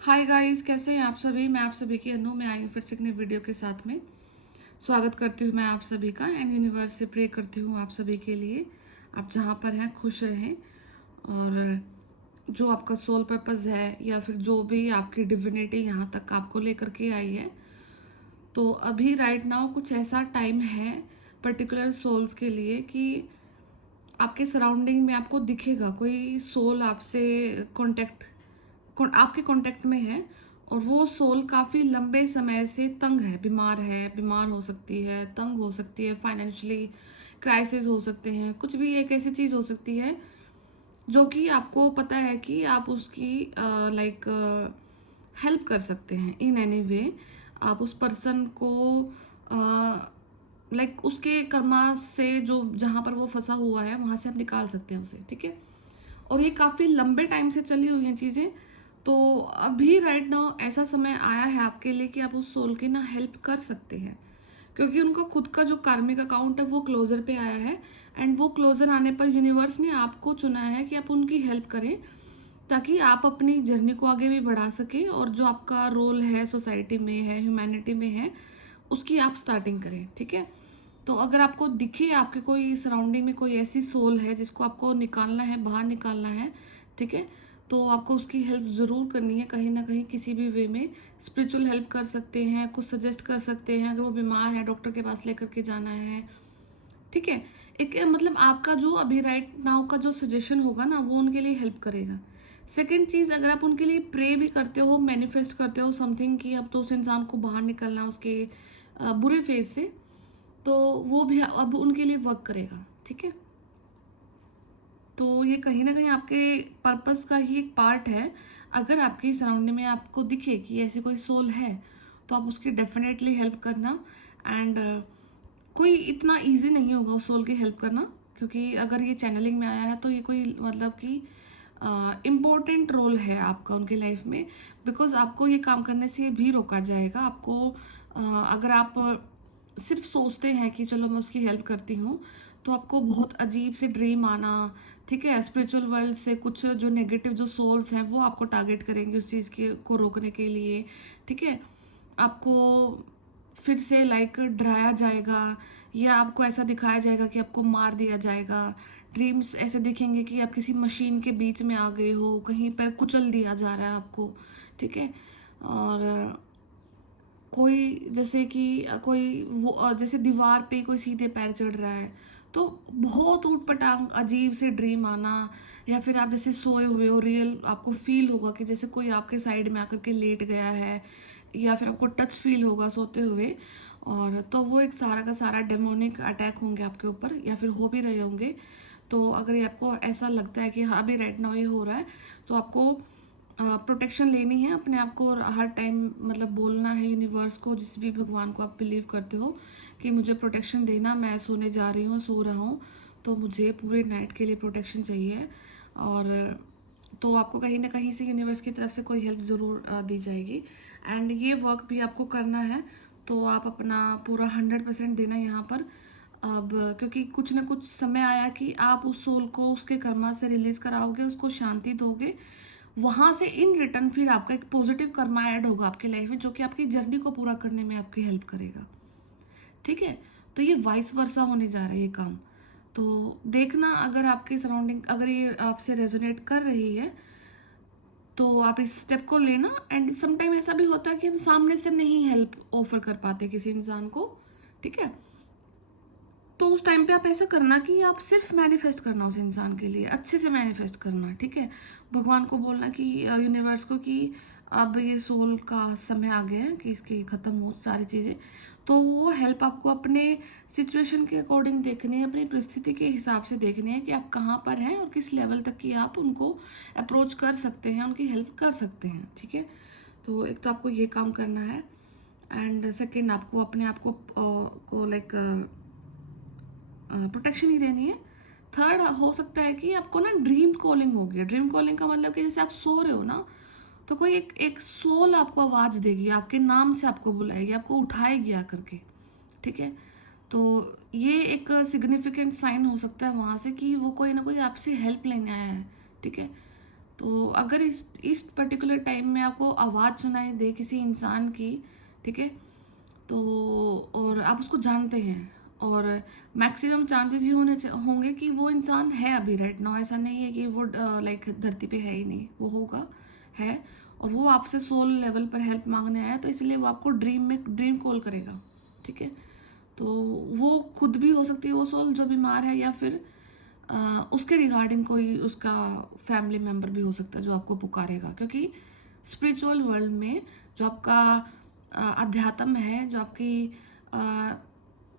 Hi guys, कैसे हैं आप सभी। मैं आप सभी की अनु में आई हूँ फिर से एक नई वीडियो के साथ में। स्वागत करती हूँ मैं आप सभी का एंड यूनिवर्स से प्रे करती हूँ आप सभी के लिए आप जहाँ पर हैं खुश रहें। और जो आपका सोल पर्पस है या फिर जो भी आपकी डिविनिटी यहाँ तक आपको लेकर के आई है, तो अभी राइट नाउ कुछ ऐसा टाइम है पर्टिकुलर सोल्स के लिए कि आपके सराउंडिंग में आपको दिखेगा कोई सोल आपसे कांटेक्ट आपके कांटेक्ट में है। और वो सोल काफ़ी लंबे समय से तंग है, बीमार हो सकती है, तंग हो सकती है, फाइनेंशियली क्राइसिस हो सकते हैं, कुछ भी एक ऐसी चीज़ हो सकती है जो कि आपको पता है कि आप उसकी लाइक हेल्प कर सकते हैं इन एनी वे। आप उस पर्सन को लाइक उसके कर्मा से जो जहाँ पर वो फंसा हुआ है वहाँ से आप निकाल सकते हैं उसे, ठीक है। और ये काफ़ी लंबे टाइम से चली हुई हैं चीज़ें। तो अभी राइट नाउ ऐसा समय आया है आपके लिए कि आप उस सोल की ना हेल्प कर सकते हैं, क्योंकि उनका खुद का जो कार्मिक अकाउंट है वो क्लोजर पे आया है। एंड वो क्लोजर आने पर यूनिवर्स ने आपको चुना है कि आप उनकी हेल्प करें, ताकि आप अपनी जर्नी को आगे भी बढ़ा सकें और जो आपका रोल है सोसाइटी में है, ह्यूमैनिटी में है, उसकी आप स्टार्टिंग करें, ठीक है। तो अगर आपको दिखे आपके कोई सराउंडिंग में कोई ऐसी सोल है जिसको आपको निकालना है, बाहर निकालना है, ठीक है, तो आपको उसकी हेल्प ज़रूर करनी है कहीं ना कहीं, किसी भी वे में। स्पिरिचुअल हेल्प कर सकते हैं, कुछ सजेस्ट कर सकते हैं, अगर वो बीमार है डॉक्टर के पास लेकर के जाना है, ठीक है। एक मतलब आपका जो अभी राइट नाउ का जो सजेशन होगा ना वो उनके लिए हेल्प करेगा। सेकंड चीज़, अगर आप उनके लिए प्रे भी करते हो, मैनिफेस्ट करते हो समथिंग कि अब तो उस इंसान को बाहर निकलना है उसके बुरे फेज से, तो वो भी अब उनके लिए वर्क करेगा, ठीक है। तो ये कहीं ना कहीं आपके पर्पस का ही एक पार्ट है। अगर आपके सराउंडिंग में आपको दिखे कि ऐसी कोई सोल है, तो आप उसकी डेफिनेटली हेल्प करना। एंड कोई इतना इजी नहीं होगा उस सोल की हेल्प करना, क्योंकि अगर ये चैनलिंग में आया है तो ये कोई मतलब कि इम्पोर्टेंट रोल है आपका उनके लाइफ में। बिकॉज आपको ये काम करने से भी रोका जाएगा आपको। अगर आप सिर्फ सोचते हैं कि चलो मैं उसकी हेल्प करती हूँ, तो आपको बहुत अजीब से ड्रीम आना, ठीक है। स्पिरिचुअल वर्ल्ड से कुछ जो नेगेटिव जो सोल्स हैं वो आपको टारगेट करेंगे उस चीज़ के को रोकने के लिए, ठीक है। आपको फिर से लाइक डराया जाएगा, या आपको ऐसा दिखाया जाएगा कि आपको मार दिया जाएगा। ड्रीम्स ऐसे दिखेंगे कि आप किसी मशीन के बीच में आ गए हो, कहीं पर कुचल दिया जा रहा है आपको, ठीक है। और कोई जैसे कि कोई वो जैसे दीवार पे कोई सीधे पैर चढ़ रहा है, तो बहुत ऊट पटांग अजीब से ड्रीम आना। या फिर आप जैसे सोए हुए हो, रियल आपको फील होगा कि जैसे कोई आपके साइड में आकर के लेट गया है, या फिर आपको टच फील होगा सोते हुए। और तो वो एक सारा का सारा डेमोनिक अटैक होंगे आपके ऊपर, या फिर हो भी रहे होंगे। तो अगर ये आपको ऐसा लगता है कि हाँ अभी राइट नाउ ये हो रहा है, तो आपको प्रोटेक्शन लेनी है अपने आप को। और हर टाइम मतलब बोलना है यूनिवर्स को, जिस भी भगवान को आप बिलीव करते हो, कि मुझे प्रोटेक्शन देना, मैं सोने जा रही हूँ, सो रहा हूँ, तो मुझे पूरे नाइट के लिए प्रोटेक्शन चाहिए। और तो आपको कहीं ना कहीं से यूनिवर्स की तरफ से कोई हेल्प ज़रूर दी जाएगी। एंड ये वर्क भी आपको करना है, तो आप अपना पूरा 100% देना यहाँ पर। अब क्योंकि कुछ ना कुछ समय आया कि आप उस सोल को उसके कर्मा से रिलीज कराओगे, उसको शांति दोगे, वहां से इन रिटर्न फिर आपका एक पॉजिटिव कर्मा ऐड होगा आपके लाइफ में, जो कि आपकी जर्नी को पूरा करने में आपकी हेल्प करेगा, ठीक है। तो ये वाइस वर्सा होने जा रहा है ये काम। तो देखना, अगर आपके सराउंडिंग अगर ये आपसे रेजोनेट कर रही है, तो आप इस स्टेप को लेना। एंड समटाइम ऐसा भी होता है कि हम सामने से नहीं हेल्प ऑफर कर पाते किसी इंसान को, ठीक है। तो उस टाइम पे आप ऐसा करना कि आप सिर्फ मैनिफेस्ट करना उस इंसान के लिए, अच्छे से मैनिफेस्ट करना, ठीक है। भगवान को बोलना कि यूनिवर्स को कि अब ये सोल का समय आ गया है कि इसकी ख़त्म हो सारी चीज़ें। तो वो हेल्प आपको अपने सिचुएशन के अकॉर्डिंग देखनी है, अपनी परिस्थिति के हिसाब से देखनी है कि आप कहाँ पर हैं और किस लेवल तक की आप उनको अप्रोच कर सकते हैं, उनकी हेल्प कर सकते हैं, ठीक है। तो एक तो आपको ये काम करना है। एंड सेकेंड, आपको अपने आप को लाइक प्रोटेक्शन ही देनी है। थर्ड, हो सकता है कि आपको ना ड्रीम कॉलिंग होगी। ड्रीम कॉलिंग का मतलब कि जैसे आप सो रहे हो ना, तो कोई एक एक सोल आपको आवाज़ देगी, आपके नाम से आपको बुलाएगी, आपको उठाएगी आकर के, ठीक है। तो ये एक सिग्निफिकेंट साइन हो सकता है वहाँ से कि वो कोई ना कोई आपसे हेल्प लेने आया है, ठीक है। तो अगर इस पर्टिकुलर टाइम में आपको आवाज़ सुनाई दे किसी इंसान की, ठीक है, तो और आप उसको जानते हैं, और मैक्सिमम चांसेस ये होंगे कि वो इंसान है अभी राइट नाउ, ऐसा नहीं है कि वो लाइक धरती पे है ही नहीं, वो होगा, है, और वो आपसे सोल लेवल पर हेल्प मांगने आया, तो इसलिए वो आपको ड्रीम कॉल करेगा, ठीक है। तो वो खुद भी हो सकती है वो सोल जो बीमार है, या फिर उसके रिगार्डिंग कोई उसका फैमिली मेम्बर भी हो सकता है जो आपको पुकारेगा, क्योंकि स्पिरिचुअल वर्ल्ड में जो आपका अध्यात्म है, जो आपकी अ,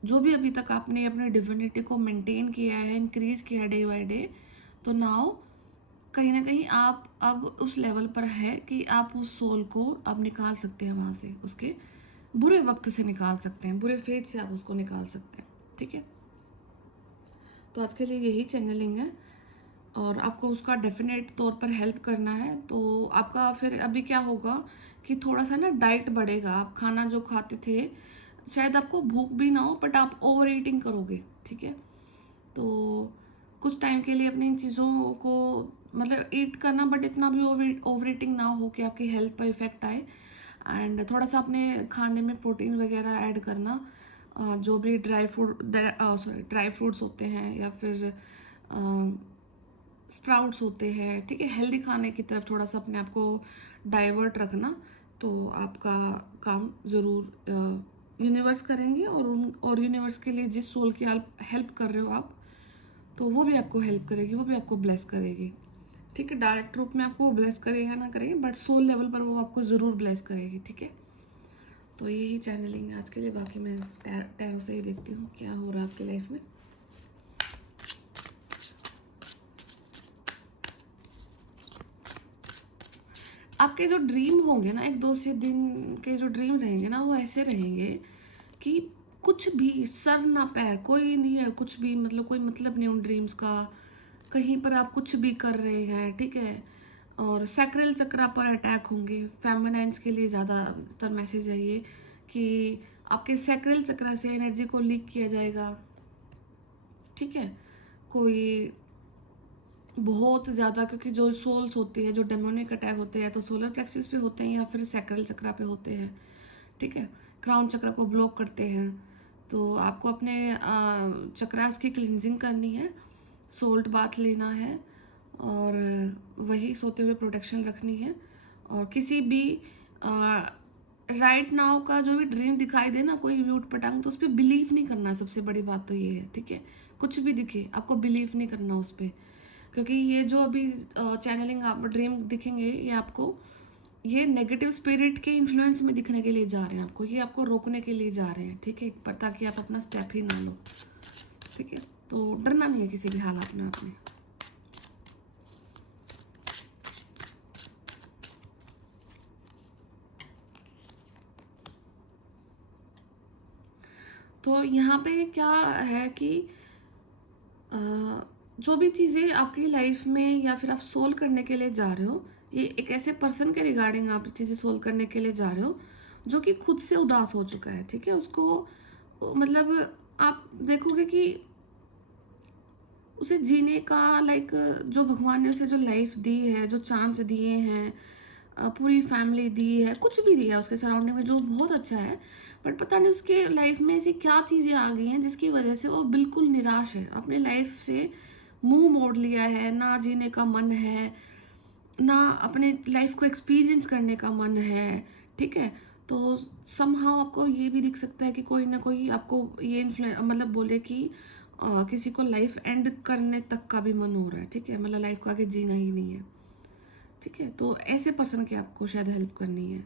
जो भी अभी तक आपने अपने डिविनिटी को मेंटेन किया है, इंक्रीज किया है डे बाय डे, तो नाउ कहीं ना कहीं आप अब उस लेवल पर है कि आप उस सोल को अब निकाल सकते हैं वहाँ से, उसके बुरे वक्त से निकाल सकते हैं, बुरे फेट से आप उसको निकाल सकते हैं, ठीक है। तो आज के लिए यही चैनलिंग है, और आपको उसका डेफिनेट तौर पर हेल्प करना है। तो आपका फिर अभी क्या होगा कि थोड़ा सा ना डाइट बढ़ेगा, आप खाना जो खाते थे शायद आपको भूख भी ना हो, बट आप ओवर ईटिंग करोगे, ठीक है। तो कुछ टाइम के लिए अपनी इन चीज़ों को मतलब ईट करना, बट इतना भी ओवर ईटिंग ना हो कि आपकी हेल्थ पर इफ़ेक्ट आए। एंड थोड़ा सा अपने खाने में प्रोटीन वगैरह ऐड करना, जो भी ड्राई फ्रूट्स होते हैं, या फिर स्प्राउट्स होते हैं, ठीक है, हेल्दी खाने की तरफ थोड़ा सा अपने आप को डाइवर्ट रखना, तो आपका काम ज़रूर यूनिवर्स करेंगे, और यूनिवर्स के लिए जिस सोल की आप हेल्प कर रहे हो आप, तो वो भी आपको हेल्प करेगी, वो भी आपको ब्लेस करेगी, ठीक है। डायरेक्ट रूप में आपको वो ब्लेस करे या ना करे, बट सोल लेवल पर वो आपको ज़रूर ब्लेस करेगी, ठीक है। तो यही चैनलिंग है आज के लिए, बाकी मैं टैरो से ही देखती हूँ क्या हो रहा है आपकी लाइफ में। आपके जो ड्रीम होंगे ना, 1-2 दिन के जो ड्रीम रहेंगे ना, वो ऐसे रहेंगे कि कुछ भी सर ना पैर कोई नहीं है, कुछ भी मतलब कोई मतलब नहीं उन ड्रीम्स का, कहीं पर आप कुछ भी कर रहे हैं, ठीक है। और सैक्रल चक्रा पर अटैक होंगे, फेमिनाइन्स के लिए ज़्यादातर मैसेज है ये, कि आपके सैक्रल चक्रा से एनर्जी को लीक किया जाएगा, ठीक है। कोई बहुत ज़्यादा, क्योंकि जो सोल्स होती है, जो डेमोनिक अटैक होते हैं, तो सोलर प्लेक्सिस पे होते हैं या फिर सैक्रल चक्रा पे होते हैं, ठीक है। क्राउन चक्र को ब्लॉक करते हैं, तो आपको अपने चक्रास की क्लिनजिंग करनी है, सोल्ट बाथ लेना है, और वही सोते हुए प्रोटेक्शन रखनी है। और किसी भी राइट नाउ का जो भी ड्रीम दिखाई दे ना, कोई भी उठ पटांग, तो उस पर बिलीव नहीं करना, सबसे बड़ी बात तो ये है, ठीक है। कुछ भी दिखे आपको बिलीव नहीं करना उस पर, क्योंकि ये जो अभी चैनलिंग आप ड्रीम दिखेंगे, ये आपको ये नेगेटिव स्पिरिट के इन्फ्लुएंस में दिखने के लिए जा रहे हैं आपको, ये आपको रोकने के लिए जा रहे हैं, ठीक है, पर ताकि आप अपना स्टेप ही ना लो, ठीक है। तो डरना नहीं है किसी भी हालात में आपने। तो यहाँ पे क्या है कि अ, जो भी चीज़ें आपकी लाइफ में या फिर आप सोल्व करने के लिए जा रहे हो, ये एक ऐसे पर्सन के रिगार्डिंग आप चीज़ें सोल्व करने के लिए जा रहे हो जो कि खुद से उदास हो चुका है, ठीक है। उसको मतलब आप देखोगे कि उसे जीने का लाइक जो भगवान ने उसे जो लाइफ दी है, जो चांस दिए हैं, पूरी फैमिली दी है, कुछ भी दिया उसके सराउंडिंग में जो बहुत अच्छा है, बट पता नहीं उसके लाइफ में ऐसी क्या चीज़ें आ गई हैं जिसकी वजह से वो बिल्कुल निराश है, अपने लाइफ से मुंह मोड़ लिया है, ना जीने का मन है, ना अपने लाइफ को एक्सपीरियंस करने का मन है, ठीक है। तो समहाउ आपको ये भी दिख सकता है कि कोई ना कोई आपको ये मतलब बोले कि किसी को लाइफ एंड करने तक का भी मन हो रहा है, ठीक है, मतलब लाइफ को आगे जीना ही नहीं है, ठीक है। तो ऐसे पर्सन की आपको शायद हेल्प करनी है,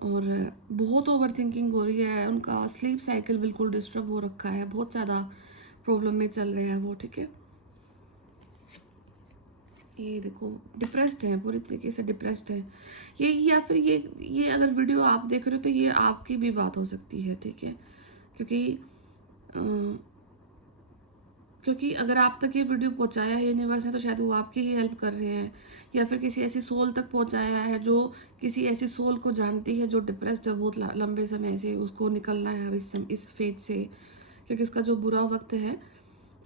और बहुत ओवर थिंकिंग हो रही है, उनका स्लीप साइकिल बिल्कुल डिस्टर्ब हो रखा है, बहुत ज़्यादा प्रॉब्लम में चल रहे हैं वो, ठीक है। ये देखो डिप्रेस्ड है, पूरी तरीके से डिप्रेस्ड है ये, या फिर ये अगर वीडियो आप देख रहे हो तो ये आपकी भी बात हो सकती है, ठीक है। क्योंकि अ, क्योंकि अगर आप तक ये वीडियो पहुंचाया है यूनिवर्स ने, तो शायद वो आपकी ही हेल्प कर रहे हैं, या फिर किसी ऐसी सोल तक पहुंचाया है जो किसी ऐसी सोल को जानती है जो डिप्रेस्ड है बहुत लंबे समय से, उसको निकलना है अब इस फेज से, क्योंकि उसका जो बुरा वक्त है,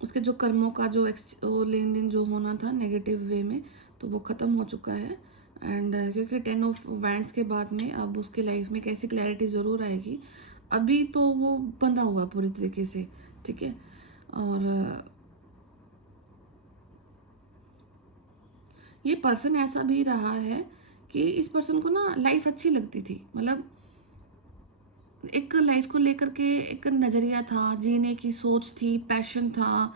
उसके जो कर्मों का जो वो लेन देन जो होना था नेगेटिव वे में, तो वो ख़त्म हो चुका है। एंड क्योंकि 10 ऑफ वैंड्स के बाद में अब उसके लाइफ में कैसी क्लैरिटी ज़रूर आएगी। अभी तो वो बंधा हुआ है पूरी तरीके से, ठीक है। और ये पर्सन ऐसा भी रहा है कि इस पर्सन को ना लाइफ अच्छी लगती थी, मतलब एक लाइफ को लेकर के एक नज़रिया था, जीने की सोच थी, पैशन था,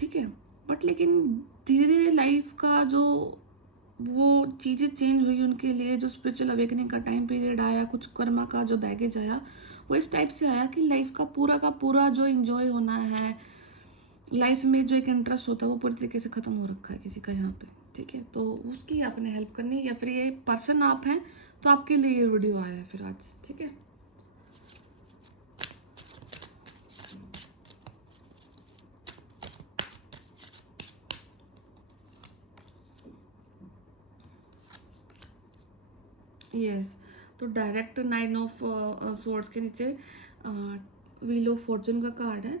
ठीक है। बट लेकिन धीरे धीरे लाइफ का जो वो चीज़ें चेंज हुई उनके लिए, जो स्पिरिचुअल अवेकनिंग का टाइम पीरियड आया, कुछ कर्मा का जो बैगेज आया, वो इस टाइप से आया कि लाइफ का पूरा जो इन्जॉय होना है, लाइफ में जो एक इंटरेस्ट होता है, वो पूरी तरीके से ख़त्म हो रखा है किसी का यहाँ पे, ठीक है। तो उसकी आपने हेल्प करनी, या फिर ये पर्सन आप हैं तो आपके लिए ये वीडियो आया है फिर आज, ठीक है। यस, तो डायरेक्ट 9 ऑफ स्वॉर्ड्स के नीचे व्हील ऑफ फॉर्चून का कार्ड है।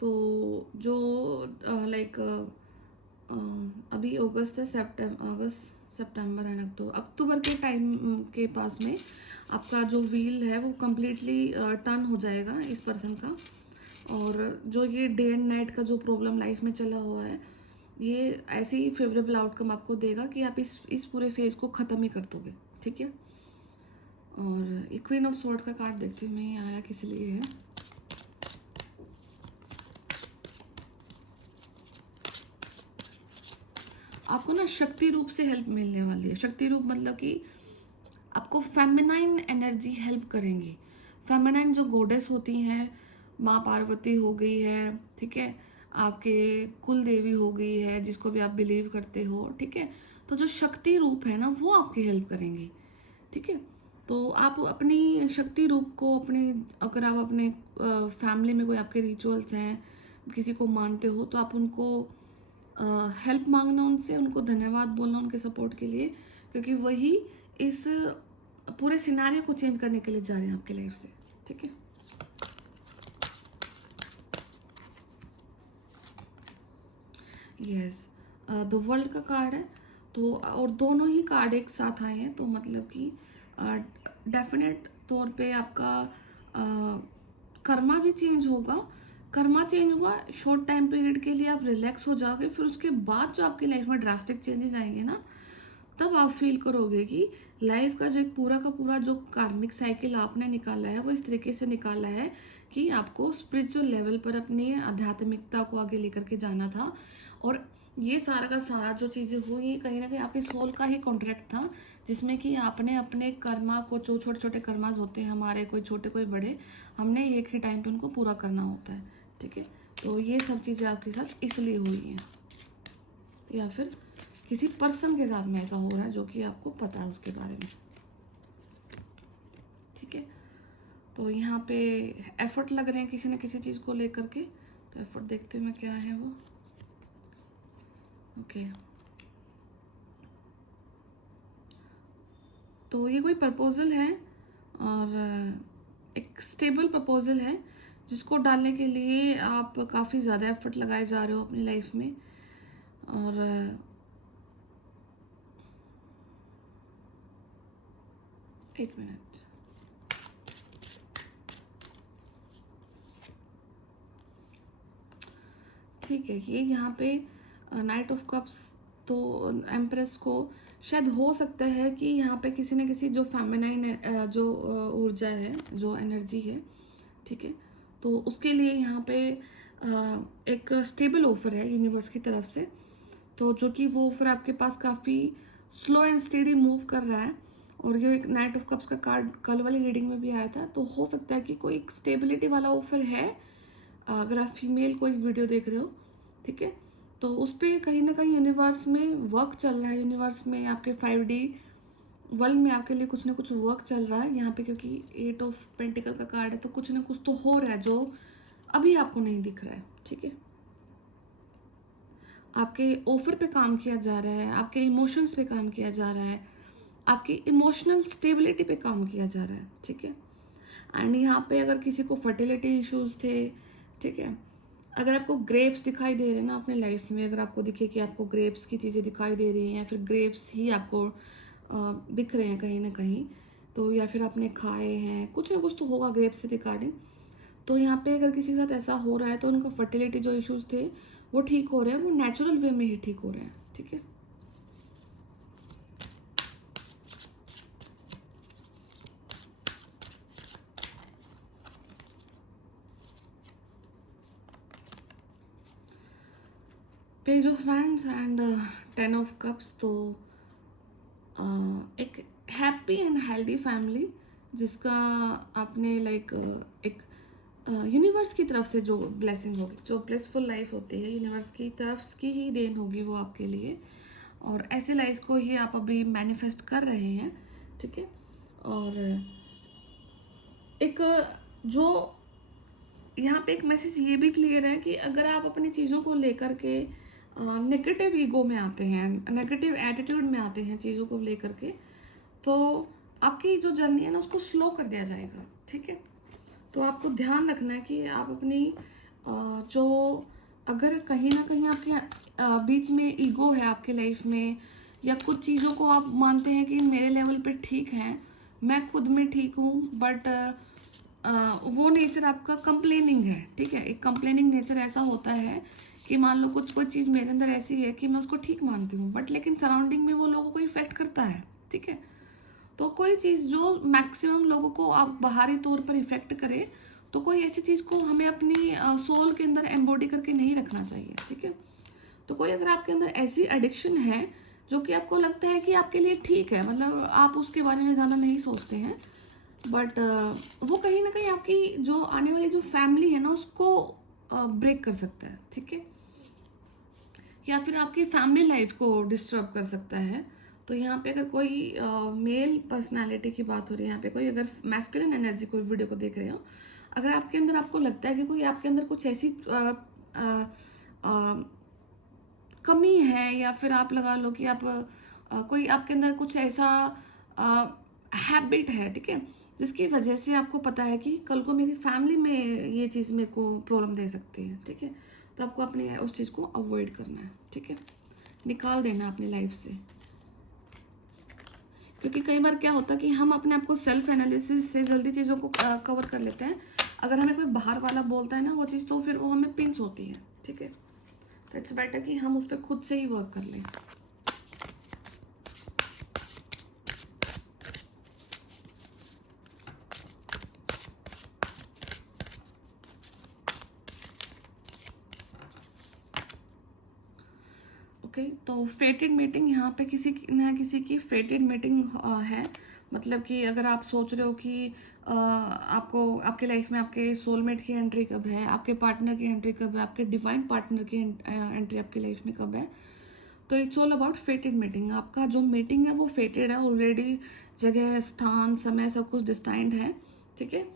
तो जो लाइक अभी अगस्त है, सितंबर एंड अक्टूबर के टाइम के पास में आपका जो व्हील है वो कम्प्लीटली टर्न हो जाएगा इस पर्सन का। और जो ये डे एंड नाइट का जो प्रॉब्लम लाइफ में चला हुआ है, ये ऐसे ही फेवरेबल आउटकम आपको देगा कि आप इस पूरे फेज को ख़त्म ही कर दोगे, ठीक है। और क्वीन ऑफ स्वॉर्ड्स का कार्ड देखती हूँ मैं, ये आया किस लिए है। आपको ना शक्ति रूप से हेल्प मिलने वाली है। शक्ति रूप मतलब कि आपको फेमिनाइन एनर्जी हेल्प करेंगी। फेमिनाइन जो गॉडेस होती हैं, माँ पार्वती हो गई है, ठीक है, आपके कुल देवी हो गई है, जिसको भी आप बिलीव करते हो, ठीक है। तो जो शक्ति रूप है ना, वो आपकी हेल्प करेंगी, ठीक है। तो आप अपनी शक्ति रूप को अगर आप अपने फैमिली में कोई आपके रिचुअल्स हैं, किसी को मानते हो, तो आप उनको हेल्प मांगना, उनसे उनको धन्यवाद बोलना उनके सपोर्ट के लिए, क्योंकि वही इस पूरे सिनारियो को चेंज करने के लिए जा रहे हैं आपकी लाइफ से, ठीक है। यस, द वर्ल्ड का कार्ड है। तो और दोनों ही कार्ड एक साथ आए हैं, तो मतलब कि डेफिनेट तौर पे आपका कर्मा भी चेंज होगा। कर्मा चेंज हुआ शॉर्ट टाइम पीरियड के लिए, आप रिलैक्स हो जाओगे, फिर उसके बाद जो आपकी लाइफ में ड्रास्टिक चेंजेस आएंगे ना, तब आप फील करोगे कि लाइफ का जो एक पूरा का पूरा जो कार्मिक साइकिल आपने निकाला है, वो इस तरीके से निकाला है कि आपको स्पिरिचुअल लेवल पर अपनी आध्यात्मिकता को आगे लेकर के जाना था। और ये सारा का सारा जो चीज़ें हुई, कहीं ना कहीं आपके सोल का ही कॉन्ट्रैक्ट था, जिसमें कि आपने अपने कर्मा को, जो छोटे छोटे कर्मास होते हैं हमारे, कोई छोटे कोई बड़े, हमने एक ही टाइम पे उनको पूरा करना होता है, ठीक है। तो ये सब चीज़ें आपके साथ इसलिए हुई हैं, या फिर किसी पर्सन के साथ में ऐसा हो रहा है जो कि आपको पता है उसके बारे में, ठीक है। तो यहाँ पे एफर्ट लग रहे हैं किसी न किसी चीज़ को लेकर के, तो एफर्ट देखते हुए क्या है वो। ओके, तो ये कोई प्रपोजल है, और एक स्टेबल प्रपोजल है, जिसको डालने के लिए आप काफ़ी ज़्यादा एफर्ट लगाए जा रहे हो अपनी लाइफ में। और एक मिनट, ठीक है। ये यहाँ पे नाइट ऑफ कप्स, तो एम्प्रेस को शायद हो सकता है कि यहाँ पे किसी न किसी जो फेमिनाइन जो ऊर्जा है, जो एनर्जी है, ठीक है, तो उसके लिए यहाँ पे एक स्टेबल ऑफर है यूनिवर्स की तरफ से। तो जो कि वो ऑफर आपके पास काफ़ी स्लो एंड स्टेडी मूव कर रहा है। और ये एक नाइट ऑफ कप्स का कार्ड कल वाली रीडिंग में भी आया था, तो हो सकता है कि कोई एक स्टेबिलिटी वाला ऑफर है। अगर आप फीमेल कोई वीडियो देख रहे हो, ठीक है, तो उस पर कहीं ना कहीं यूनिवर्स में वर्क चल रहा है, यूनिवर्स में आपके 5D वर्ल्ड में आपके लिए कुछ ना कुछ वर्क चल रहा है यहाँ पे, क्योंकि 8 ऑफ पेंटिकल का कार्ड है, तो कुछ ना कुछ तो हो रहा है जो अभी आपको नहीं दिख रहा है, ठीक है। आपके ऑफर पे काम किया जा रहा है, आपके इमोशंस पे काम किया जा रहा है, आपकी इमोशनल स्टेबिलिटी पे काम किया जा रहा है, ठीक है। एंड यहाँ पे अगर किसी को फर्टिलिटी इश्यूज थे, ठीक है, अगर आपको ग्रेप्स दिखाई दे रहे हैं ना अपने लाइफ में, अगर आपको दिखे कि आपको ग्रेप्स की चीज़ें दिखाई दे रही हैं या फिर ग्रेप्स ही आपको दिख रहे हैं कहीं ना कहीं, तो या फिर आपने खाए हैं, कुछ ना कुछ तो होगा ग्रेप्स से रिगार्डिंग। तो यहाँ पे अगर किसी के साथ ऐसा हो रहा है तो उनका फर्टिलिटी जो इश्यूज थे वो ठीक हो रहे हैं, वो नेचुरल वे में ही ठीक हो रहे हैं। ठीक है, page of wands and 10 of cups. तो एक हैप्पी एंड हेल्दी फैमिली जिसका आपने लाइक एक यूनिवर्स की तरफ से जो ब्लेसिंग होगी, जो ब्लेसफुल लाइफ होती है, यूनिवर्स की तरफ की ही देन होगी वो आपके लिए, और ऐसे लाइफ को ही आप अभी मैनिफेस्ट कर रहे हैं। ठीक है, और एक जो यहाँ पे एक मैसेज ये भी क्लियर है कि अगर आप अपनी चीज़ों को लेकर के नेगेटिव ईगो में आते हैं, नेगेटिव एटीट्यूड में आते हैं चीज़ों को लेकर के, तो आपकी जो जर्नी है ना उसको स्लो कर दिया जाएगा। ठीक है, तो आपको ध्यान रखना है कि आप अपनी जो अगर कहीं ना कहीं आपके बीच में ईगो है आपके लाइफ में, या कुछ चीज़ों को आप मानते हैं कि मेरे लेवल पे ठीक है, मैं खुद में ठीक हूँ, बट वो नेचर आपका कंप्लेनिंग है। ठीक है, एक कंप्लेनिंग नेचर ऐसा होता है कि मान लो कुछ कोई चीज़ मेरे अंदर ऐसी है कि मैं उसको ठीक मानती हूँ, बट लेकिन सराउंडिंग में वो लोगों को इफेक्ट करता है। ठीक है, तो कोई चीज़ जो मैक्सिमम लोगों को आप बाहरी तौर पर इफेक्ट करे, तो कोई ऐसी चीज़ को हमें अपनी सोल के अंदर एम्बॉडी करके नहीं रखना चाहिए। ठीक है, तो कोई अगर आपके अंदर ऐसी एडिक्शन है जो कि आपको लगता है कि आपके लिए ठीक है, मतलब आप उसके बारे में ज़्यादा नहीं सोचते हैं, बट वो कहीं ना कहीं आपकी जो आने वाली जो फैमिली है ना उसको ब्रेक कर सकता है। ठीक है, या फिर आपकी फैमिली लाइफ को डिस्टर्ब कर सकता है। तो यहाँ पे अगर कोई मेल पर्सनालिटी की बात हो रही है, यहाँ पे कोई अगर मैस्कुलिन एनर्जी कोई वीडियो को देख रहे हो, अगर आपके अंदर आपको लगता है कि कोई आपके अंदर कुछ ऐसी अ, कमी है, या फिर आप लगा लो कि आप कोई आपके अंदर कुछ ऐसा हैबिट है, ठीक है, जिसकी वजह से आपको पता है कि कल को मेरी फैमिली में ये चीज़ मेरे को प्रॉब्लम दे सकती है। ठीक है, तो आपको अपने उस चीज़ को अवॉइड करना है। ठीक है, निकाल देना अपनी लाइफ से, क्योंकि कई बार क्या होता है कि हम अपने आप को सेल्फ एनालिसिस से जल्दी चीज़ों को कवर कर लेते हैं। अगर हमें कोई बाहर वाला बोलता है ना वो चीज़, तो फिर वो हमें पिंच होती है। ठीक है, तो इट्स बेटर कि हम उस पर खुद से ही वर्क कर लें। ओके, तो फेटेड मीटिंग यहाँ पे किसी ना किसी की फेटेड मीटिंग है। मतलब कि अगर आप सोच रहे हो कि आपको आपके लाइफ में आपके सोलमेट की एंट्री कब है, आपके पार्टनर की एंट्री कब है, आपके डिवाइन पार्टनर की एंट्री आपकी लाइफ में कब है, तो इट्स ऑल अबाउट फेटेड मीटिंग। आपका जो मीटिंग है वो फेटेड है ऑलरेडी, जगह, स्थान, समय सब कुछ डिस्टाइंड है। ठीक है,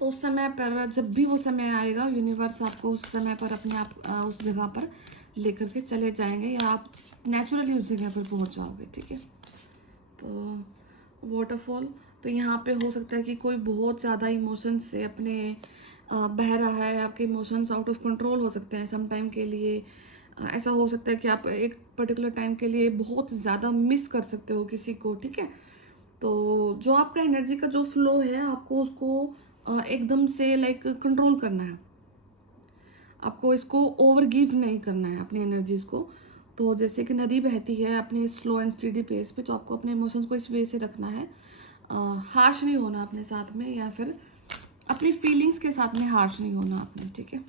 तो उस समय पर जब भी वो समय आएगा, यूनिवर्स आपको उस समय पर अपने आप उस जगह पर लेकर के चले जाएंगे, या आप नेचुरली उस जगह पर पहुंच जाओगे। ठीक है, तो वाटरफॉल, तो यहाँ पे हो सकता है कि कोई बहुत ज़्यादा इमोशंस से अपने बह रहा है, आपके इमोशंस आउट ऑफ कंट्रोल हो सकते हैं सम टाइम के लिए। ऐसा हो सकता है कि आप एक पर्टिकुलर टाइम के लिए बहुत ज़्यादा मिस कर सकते हो किसी को। ठीक है, तो जो आपका एनर्जी का जो फ्लो है आपको उसको एकदम से लाइक कंट्रोल करना है, आपको इसको ओवर गिव नहीं करना है अपनी एनर्जीज को। तो जैसे कि नदी बहती है अपने स्लो एंड स्टेडी पेस पे, तो आपको अपने इमोशंस को इस वे से रखना है, हार्श नहीं होना अपने साथ में, या फिर अपनी फीलिंग्स के साथ में हार्श नहीं होना आपने। ठीक है,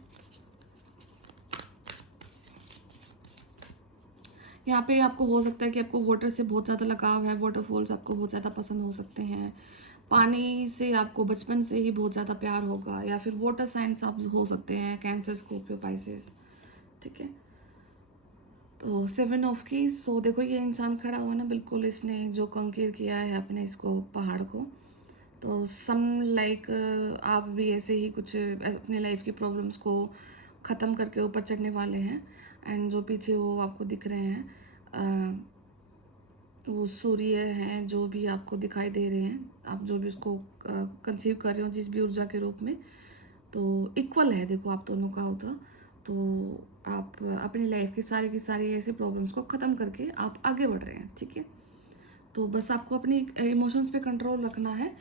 यहाँ पे आपको हो सकता है कि आपको वाटर से बहुत ज़्यादा लगाव है, वाटरफॉल्स आपको बहुत ज़्यादा पसंद हो सकते हैं, पानी से आपको बचपन से ही बहुत ज़्यादा प्यार होगा, या फिर वाटर साइंस आप हो सकते हैं, कैंसर, स्कॉर्पियो, पाइसेस। ठीक है, तो 7 ऑफ कीज। तो देखो ये इंसान खड़ा हुआ ना, बिल्कुल इसने जो कंकीर किया है अपने इसको पहाड़ को, तो सम लाइक आप भी ऐसे ही कुछ अपने लाइफ की प्रॉब्लम्स को ख़त्म करके ऊपर चढ़ने वाले हैं। एंड जो पीछे वो आपको दिख रहे हैं वो सूर्य हैं जो भी आपको दिखाई दे रहे हैं, आप जो भी उसको कंसीव कर रहे हो जिस भी ऊर्जा के रूप में, तो इक्वल है, देखो आप दोनों का उधर। तो आप अपनी लाइफ की सारी ऐसी प्रॉब्लम्स को ख़त्म करके आप आगे बढ़ रहे हैं, ठीक है। तो बस आपको अपनी इमोशंस पे कंट्रोल रखना है।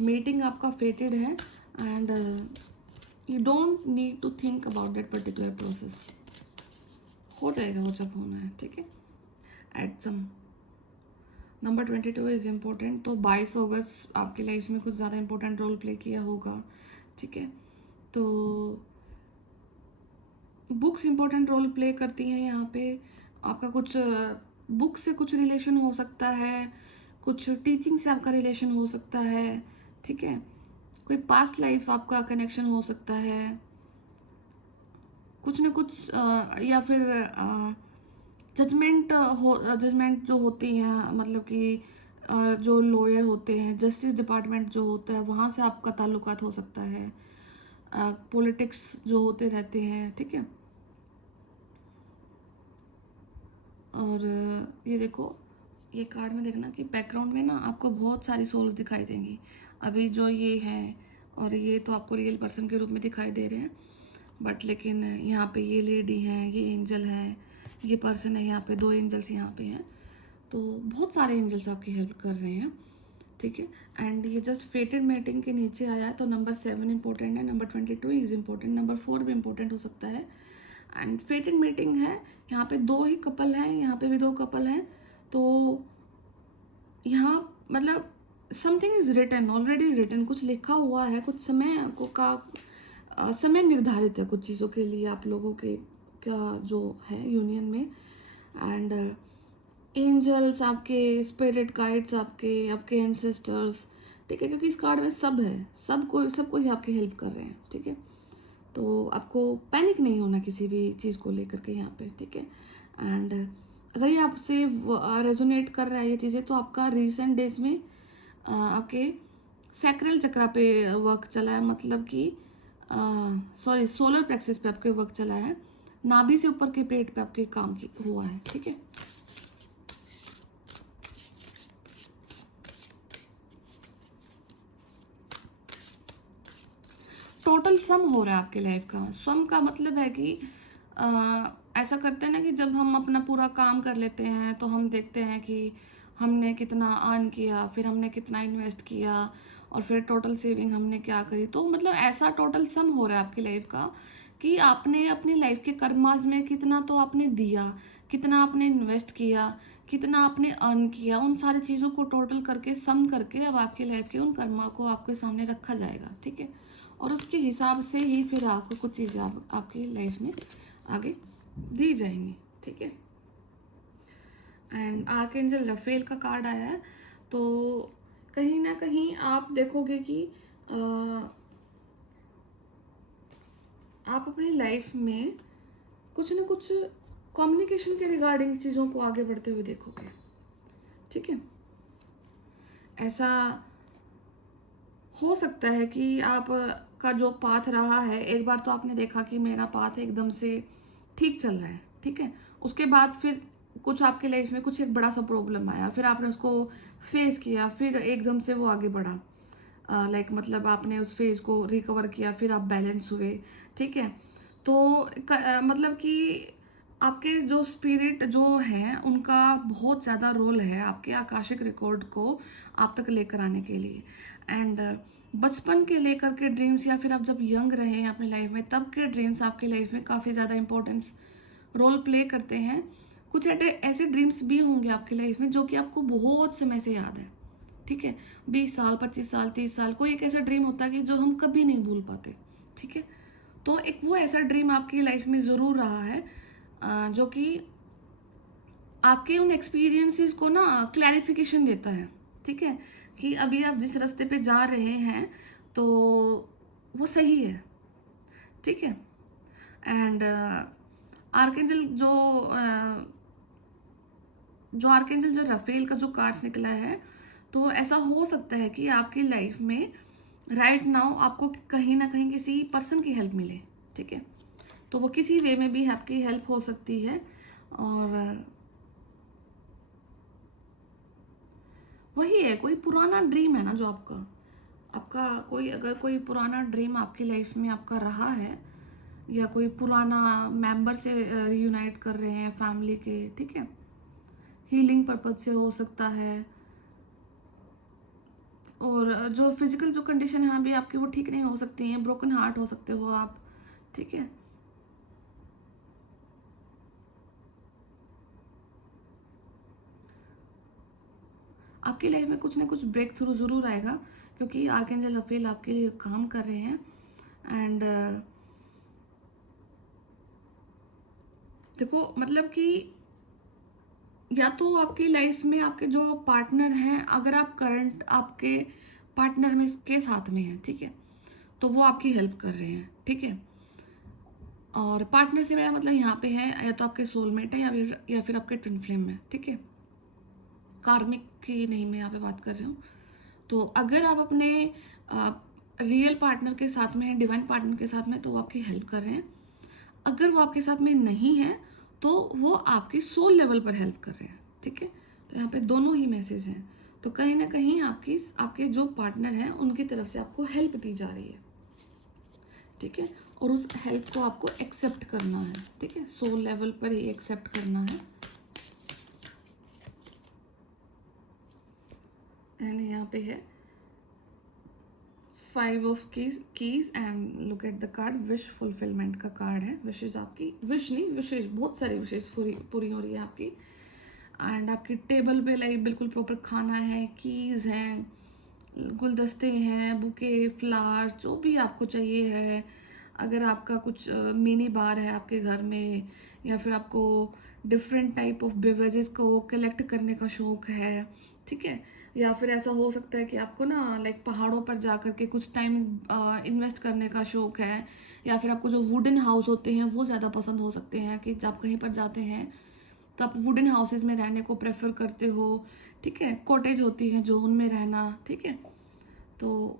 मीटिंग आपका फेटेड है and you don't need to think about that particular process. हो जाएगा वो जब होना है, ठीक है। At some number 22 is important. तो 22 अगस्त आपकी लाइफ में कुछ ज़्यादा इम्पोर्टेंट रोल प्ले किया होगा, ठीक है। तो बुक्स इम्पोर्टेंट रोल प्ले करती हैं यहाँ पे। आपका कुछ बुक से कुछ रिलेशन हो सकता है, कुछ टीचिंग से आपका रिलेशन हो सकता है, ठीक है। कोई पास्ट लाइफ आपका कनेक्शन हो सकता है, कुछ न कुछ या फिर जजमेंट जो होती हैं, मतलब कि जो लॉयर होते हैं, जस्टिस डिपार्टमेंट जो होता है, वहाँ से आपका ताल्लुकात हो सकता है। पॉलिटिक्स जो होते रहते हैं, ठीक है। और ये देखो, ये कार्ड में देखना कि बैकग्राउंड में ना आपको बहुत सारी सोल्स दिखाई देंगी। अभी जो ये है और ये तो आपको रियल पर्सन के रूप में दिखाई दे रहे हैं, बट लेकिन यहाँ पे ये लेडी है, ये एंजल है, ये पर्सन है, यहाँ पे 2 एंजल्स यहाँ पे हैं। तो बहुत सारे एंजल्स आपकी हेल्प कर रहे हैं, ठीक है। एंड ये जस्ट फेटेड मेटिंग के नीचे आया है। तो नंबर 7 इंपॉर्टेंट है, नंबर 22 इज़ इम्पोर्टेंट, नंबर 4 भी इम्पोर्टेंट हो सकता है। एंड फेटेड मीटिंग है, यहाँ पे 2 ही कपल हैं, यहाँ पे भी 2 कपल हैं। तो यहाँ मतलब something is written, already written, कुछ लिखा हुआ है, कुछ समय को का समय निर्धारित है कुछ चीज़ों के लिए आप लोगों के का जो है यूनियन में। एंड एंजल्स आपके, स्पिरिट गाइड्स आपके, आपके एंसेस्टर्स, ठीक है, क्योंकि इस कार्ड में सब है, सब कोई आपकी हेल्प कर रहे हैं, ठीक है। तो आपको पैनिक नहीं होना किसी भी चीज़ को लेकर के यहाँ पे, ठीक है। एंड अगर ये आपसे रेजोनेट कर रहा है ये चीज़ें, तो आपका रिसेंट डेज में आपके सैक्रल चक्रा पे वर्क चला है, मतलब कि सॉरी सोलर प्लेक्सिस पे आपके वर्क चला है, नाभि से ऊपर के पेट पे आपके काम की हुआ है, ठीक है। टोटल सम हो रहा है आपके लाइफ का। सम का मतलब है कि ऐसा करते हैं ना कि जब हम अपना पूरा काम कर लेते हैं तो हम देखते हैं कि हमने कितना अर्न किया, फिर हमने कितना इन्वेस्ट किया, और फिर टोटल सेविंग हमने क्या करी। तो मतलब ऐसा टोटल सम हो रहा है आपकी लाइफ का कि आपने अपनी लाइफ के कर्मास में कितना तो आपने दिया, कितना आपने इन्वेस्ट किया, कितना आपने अर्न किया, उन सारी चीज़ों को टोटल करके सम करके अब आपकी लाइफ के उन कर्मा को आपके सामने रखा जाएगा, ठीक है। और उसके हिसाब से ही फिर आपको कुछ चीज़ें आपकी लाइफ में आगे दी जाएंगी, ठीक है। एंड आर्कएंजल रफेल का कार्ड आया है। तो कहीं ना कहीं आप देखोगे कि आप अपनी लाइफ में कुछ ना कुछ कम्युनिकेशन के रिगार्डिंग चीज़ों को आगे बढ़ते हुए देखोगे, ठीक है। ऐसा हो सकता है कि आप का जो पाथ रहा है, एक बार तो आपने देखा कि मेरा पाथ एकदम से ठीक चल रहा है, ठीक है। उसके बाद फिर कुछ आपके लाइफ में कुछ एक बड़ा सा प्रॉब्लम आया, फिर आपने उसको फेस किया, फिर एकदम से वो आगे बढ़ा, लाइक मतलब आपने उस फेज को रिकवर किया, फिर आप बैलेंस हुए, ठीक है। तो मतलब कि आपके जो स्पिरिट जो हैं उनका बहुत ज़्यादा रोल है आपके आकाशिक रिकॉर्ड को आप तक लेकर आने के लिए। एंड बचपन के लेकर के ड्रीम्स, या फिर आप जब यंग रहे हैं अपनी लाइफ में, तब के ड्रीम्स आपकी लाइफ में काफ़ी ज़्यादा इंपॉर्टेंस रोल प्ले करते हैं। कुछ ऐसे ड्रीम्स भी होंगे आपकी लाइफ में जो कि आपको बहुत समय से याद है, ठीक है। 20 साल, 25 साल, 30 साल, कोई एक ऐसा ड्रीम होता है कि जो हम कभी नहीं भूल पाते, ठीक है। तो एक वो ऐसा ड्रीम आपकी लाइफ में ज़रूर रहा है जो कि आपके उन एक्सपीरियंसेस को ना क्लैरिफिकेशन देता है, ठीक है, कि अभी आप जिस रास्ते पे जा रहे हैं तो वो सही है, ठीक है। एंड आर्केंजल जो आर्केंजल जो रफेल का जो कार्ड्स निकला है, तो ऐसा हो सकता है कि आपकी लाइफ में राइट नाउ आपको कहीं ना कहीं किसी पर्सन की हेल्प मिले, ठीक है। तो वो किसी वे में भी आपकी हेल्प हो सकती है। और वही है, कोई पुराना ड्रीम है ना जो आपका आपका कोई अगर कोई पुराना ड्रीम आपकी लाइफ में आपका रहा है, या कोई पुराना मेंबर से रियूनाइट कर रहे हैं फैमिली के, ठीक है, हीलिंग पर्पज से हो सकता है। और जो फिजिकल जो कंडीशन यहाँ भी आपकी वो ठीक नहीं हो सकती हैं, ब्रोकन हार्ट हो सकते हो आप, ठीक है। आपकी लाइफ में कुछ ना कुछ ब्रेक थ्रू ज़रूर आएगा, क्योंकि आर्कएंजल रफेल आपके लिए काम कर रहे हैं। एंड देखो मतलब कि या तो आपकी लाइफ में आपके जो पार्टनर हैं, अगर आप करंट आपके पार्टनर में के साथ में हैं, ठीक है, तो वो आपकी हेल्प कर रहे हैं, ठीक है। और पार्टनर से मेरा मतलब यहाँ पे है या तो आपके सोलमेट है या फिर आपके ट्विन फ्लेम है, ठीक है। कार्मिक की नहीं मैं यहाँ पे बात कर रही हूँ। तो अगर आप अपने रियल पार्टनर के साथ में हैं, डिवाइन पार्टनर के साथ में, तो वो आपकी हेल्प कर रहे हैं। अगर वो आपके साथ में नहीं है तो वो आपकी सोल लेवल पर हेल्प कर रहे हैं, ठीक है। तो यहाँ पे दोनों ही मैसेज हैं। तो कहीं ना कहीं आपके जो पार्टनर हैं उनकी तरफ से आपको हेल्प दी जा रही है, ठीक है। और उस हेल्प को आपको एक्सेप्ट करना है, ठीक है, सोल लेवल पर ही एक्सेप्ट करना है। एंड यहाँ पे है 5 of keys and look at the card, wish fulfilment का कार्ड है। विशेष आपकी विश नहीं, विशेष बहुत सारी विशेष पूरी हो रही है आपकी। एंड आपकी टेबल पे लाइक बिल्कुल प्रॉपर खाना है, कीज़ हैं, गुलदस्ते हैं, बुके, फ्लावर, जो भी आपको चाहिए है। अगर आपका कुछ मिनी बार है आपके घर में, या फिर आपको डिफरेंट टाइप ऑफ बेवरेजेस को कलेक्ट करने का शौक़ है, ठीक है। या फिर ऐसा हो सकता है कि आपको ना लाइक पहाड़ों पर जा कर के कुछ टाइम इन्वेस्ट करने का शौक़ है। या फिर आपको जो वुडन हाउस होते हैं वो ज़्यादा पसंद हो सकते हैं, कि जब कहीं पर जाते हैं तो आप वुडन हाउसेस में रहने को प्रेफर करते हो, ठीक है। कॉटेज होती हैं जो, उनमें रहना, ठीक है। तो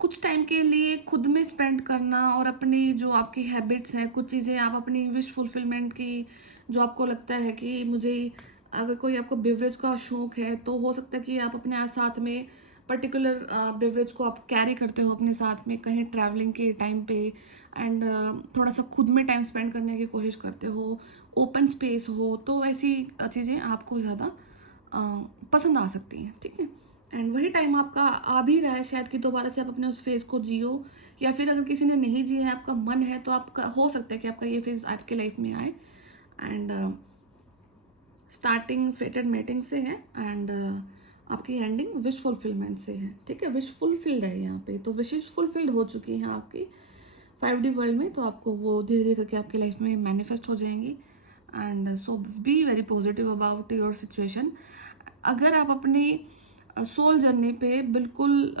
कुछ टाइम के लिए खुद में स्पेंड करना, और अपनी जो आपकी हैबिट्स हैं, कुछ चीज़ें आप अपनी विश फुलफिलमेंट की, जो आपको लगता है कि मुझे, अगर कोई आपको बेवरेज का शौक़ है तो हो सकता है कि आप अपने साथ में पर्टिकुलर बेवरेज को आप कैरी करते हो अपने साथ में कहीं ट्रैवलिंग के टाइम पे। एंड थोड़ा सा खुद में टाइम स्पेंड करने की कोशिश करते हो, ओपन स्पेस हो, तो ऐसी चीज़ें आपको ज़्यादा पसंद आ सकती हैं, ठीक है। एंड वही टाइम आपका आ भी रहा है शायद कि दोबारा से आप अपने उस फेज़ को जियो, या फिर अगर किसी ने नहीं जिया है, आपका मन है, तो आपका हो सकता है कि आपका ये फेज़ आपके लाइफ में आए। एंड स्टार्टिंग फेटेड मेटिंग से है, एंड आपकी एंडिंग विश फुलफिलमेंट से है, ठीक है। विश फुलफिल्ड है यहाँ पे, तो विशेष फुलफिल्ड हो चुकी हैं आपकी 5D वर्ल्ड में, तो आपको वो धीरे धीरे करके आपकी लाइफ में मैनिफेस्ट हो जाएंगी। And so be very positive about your situation. अगर आप अपनी सोल जर्नी पे बिल्कुल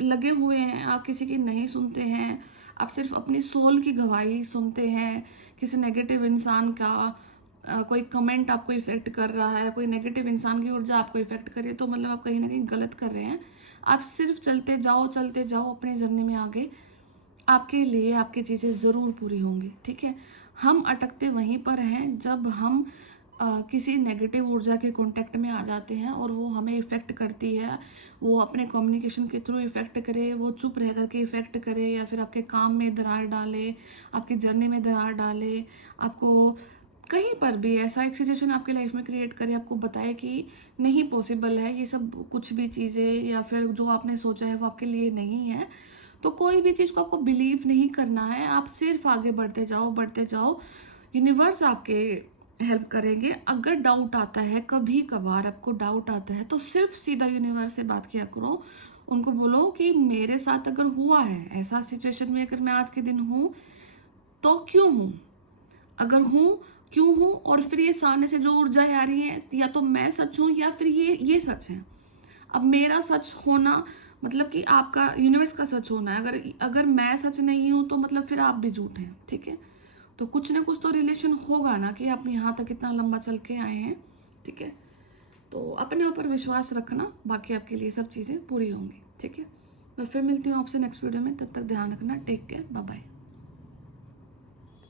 लगे हुए हैं, आप किसी की नहीं सुनते हैं, आप सिर्फ अपनी सोल की गवाही सुनते हैं, किसी नेगेटिव इंसान का कोई कमेंट आपको इफ़ेक्ट कर रहा है, कोई नेगेटिव इंसान की ऊर्जा आपको इफ़ेक्ट कर रही है, तो मतलब आप कहीं ना कहीं गलत कर रहे हैं। आप सिर्फ चलते जाओ अपनी जर्नी में आगे, आपके लिए आपकी चीज़ें ज़रूर पूरी होंगी, ठीक है। हम अटकते वहीं पर हैं जब हम किसी नेगेटिव ऊर्जा के कांटेक्ट में आ जाते हैं और वो हमें इफ़ेक्ट करती है। वो अपने कम्युनिकेशन के थ्रू इफ़ेक्ट करे, वो चुप रह करके इफ़ेक्ट करे, या फिर आपके काम में दरार डाले, आपकी जर्नी में दरार डाले, आपको कहीं पर भी ऐसा एक सिचुएशन आपकी लाइफ में क्रिएट करे, आपको बताए कि नहीं पॉसिबल है ये सब कुछ भी चीज़ें, या फिर जो आपने सोचा है वो आपके लिए नहीं है। तो कोई भी चीज़ को आपको बिलीव नहीं करना है, आप सिर्फ आगे बढ़ते जाओ। यूनिवर्स आपके हेल्प करेंगे। अगर डाउट आता है, कभी कभार आपको डाउट आता है, तो सिर्फ सीधा यूनिवर्स से बात किया करो। उनको बोलो कि मेरे साथ अगर हुआ है ऐसा सिचुएशन में, अगर मैं आज के दिन हूँ तो क्यों हूँ, अगर हूँ क्यों हूँ, और फिर ये सामने से जो ऊर्जाएं आ रही हैं, या तो मैं सच हूँ या फिर ये सच है। अब मेरा सच होना मतलब कि आपका यूनिवर्स का सच होना है। अगर मैं सच नहीं हूँ तो मतलब फिर आप भी झूठ हैं, ठीक है। तो कुछ ना कुछ तो रिलेशन होगा ना, कि आप यहाँ तक इतना लंबा चल के आए हैं, ठीक है। तो अपने ऊपर विश्वास रखना, बाकी आपके लिए सब चीज़ें पूरी होंगी, ठीक है। मैं फिर मिलती हूँ आपसे नेक्स्ट वीडियो में, तब तक ध्यान रखना, टेक केयर, बाय बाय।